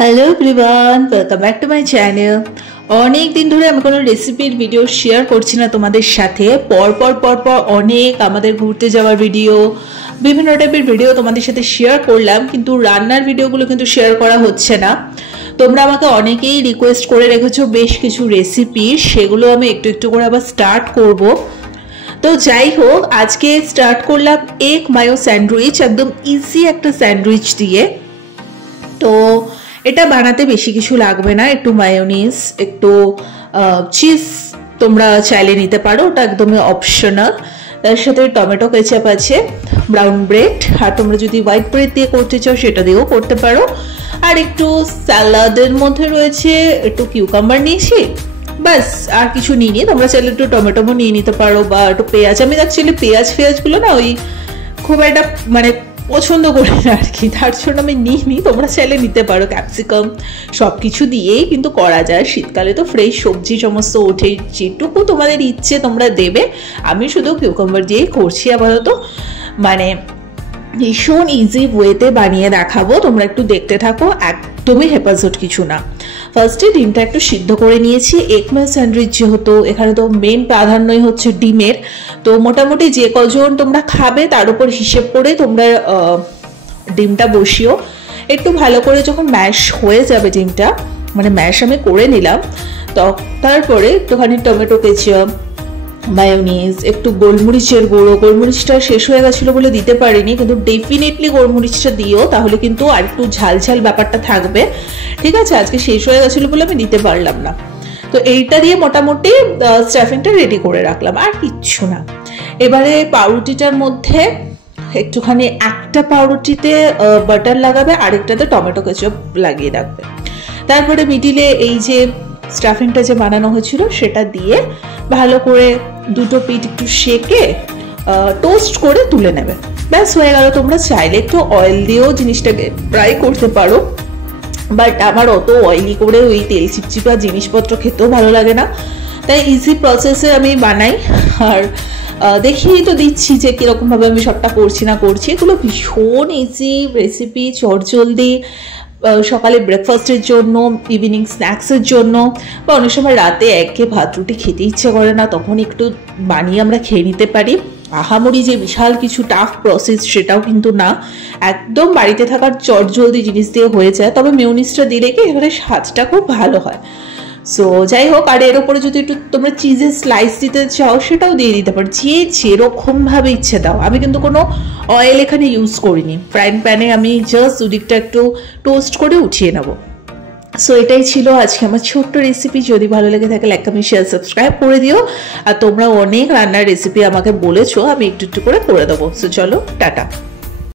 Hello everyone, welcome back to my channel. অনেক দিন ধরে আমি কোনো রেসিপির ভিডিও শেয়ার করছি না তোমাদের সাথে। পরপর অনেক আমাদের ঘুরতে যাওয়ার ভিডিও, বিভিন্ন টাইপের ভিডিও তোমাদের সাথে শেয়ার করলাম, কিন্তু রান্নার ভিডিওগুলো কিন্তু শেয়ার করা হচ্ছে না। তোমরা আমাকে অনেকেই রিকোয়েস্ট করে রেখেছো বেশ কিছু রেসিপি, সেগুলো আমি একটু একটু করে আবার স্টার্ট করব। তো যাই হোক, আজকে স্টার্ট করলাম এগ মায়ো স্যান্ডউইচ, একদম ইজি একটা স্যান্ডউইচ দিয়ে। তো এটা বানাতে বেশি কিছু লাগবে না, একটু মায়োনিজ, একটু চিজ তোমরা চাইলে নিতে পারো, ওটা একদমই অপশনাল। তার সাথে টমেটো কেচাপ আছে, ব্রাউন ব্রেড, আর তোমরা যদি হোয়াইট ব্রেড দিয়ে করতে চাও সেটা দিয়েও করতে পারো। আর একটু স্যালাডের মধ্যে রয়েছে একটু কিউকাম্বার নিয়েছি, ব্যাস, আর কিছু নিয়ে তোমরা চাইলে একটু টমেটোমো নিয়ে নিতে পারো, বা একটু পেঁয়াজ। আমি অ্যাকচুয়ালি পেঁয়াজগুলো না ওই খুব একটা মানে পছন্দ করি না আর কি, তার জন্য আমি নিই। তোমরা চাইলে নিতে পারো, ক্যাপসিকাম সব কিছু দিয়েই কিন্তু করা যায়। শীতকালে তো ফ্রেশ সবজি সমস্ত ওঠে, যেটুকু তোমাদের ইচ্ছে তোমরা দেবে। আমি শুধু কিউকাম্বার দিয়েই করছি আপাতত, মানে ভীষণ ইজি ওয়েতে বানিয়ে দেখাবো, তোমরা একটু দেখতে থাকো, একদমই হেপাজট কিছু না। ফার্স্টে ডিমটা একটু সিদ্ধ করে নিয়েছি। এগ মায়ো স্যান্ডউইচ যেহেতু, এখানে তো মেন প্রাধান্যই হচ্ছে ডিমের। তো মোটামুটি যে কজন তোমরা খাবে তার উপর হিসেব করে তোমরা ডিমটা বসিও। একটু ভালো করে যখন ম্যাশ হয়ে যাবে ডিমটা, মানে ম্যাশ আমি করে নিলাম, তো তারপরে একটুখানি টমেটো কেচাপ, মায়োনিজ, একটু গোলমরিচের গুঁড়ো। গোলমরিচটা শেষ হয়ে গেছিলো বলে দিতে পারিনি, কিন্তু ডেফিনেটলি গোলমরিচটা দিও, তাহলে কিন্তু আর একটু ঝাল ব্যাপারটা থাকবে। ঠিক আছে, আজকে শেষ হয়ে গেছিলো বলে আমি দিতে পারলাম না। তো এইটা দিয়ে মোটামুটি স্টাফিংটা রেডি করে রাখলাম, আর কিচ্ছু না। এবারে পাউরুটিটার মধ্যে একটুখানি, একটা পাউরুটিতে বাটার লাগাবে, আরেকটাতে টমেটো কেচাপ লাগিয়ে রাখবে। তারপরে মিডিলে এই যে স্টাফিংটা যে বানানো হয়েছিল সেটা দিয়ে ভালো করে দুটো পিঠ একটু সেকে টোস্ট করে তুলে নেবে, ব্যাস হয়ে গেল। তোমরা চাইলে একটু অয়েল দিয়েও জিনিসটাকে ফ্রাই করতে পারো, বাট আমার অত অয়েলি করে ওই তেল চিপচিপা জিনিসপত্র খেতেও ভালো লাগে না, তাই ইজি প্রসেসে আমি বানাই। আর দেখিয়েই তো দিচ্ছি যে কীরকমভাবে আমি সবটা করছি না করছি। এগুলো ভীষণ ইজি রেসিপি, চটজলদি, সকালে ব্রেকফাস্টের জন্য, ইভিনিং স্ন্যাক্সের জন্য, বা অনেক সময় রাতে একঘেয়ে ভাত রুটি খেতে ইচ্ছে করে না, তখন একটু বানিয়ে আমরা খেয়ে নিতে পারি। আহামরি যে বিশাল কিছু টাফ প্রসেস সেটাও কিন্তু না, একদম বাড়িতে থাকার চটজলদি জিনিস দিয়ে হয়ে যায়। তবে মেয়োনিজটা দিলে কি এখানে স্বাদটা খুব ভালো হয়। সো যাই হোক, আর এর ওপরে যদি একটু তোমরা চিজের স্লাইস দিতে চাও সেটাও দিয়ে দিতে পারো, যে যেরকমভাবে ইচ্ছে দাও। আমি কিন্তু কোনো অয়েল এখানে ইউজ করিনি, ফ্রাইং প্যানে আমি জাস্ট দুদিকটা একটু টোস্ট করে উঠিয়ে নেবো। সো এটাই ছিল আজকে আমার ছোট্ট রেসিপি। যদি ভালো লেগে থাকে লাইক, কমেন্ট, শেয়ার, সাবস্ক্রাইব করে দিও। আর তোমরা অনেক রান্নার রেসিপি আমাকে বলেছো, আমি একটু একটু করে দেবো। সো চলো, টাটা।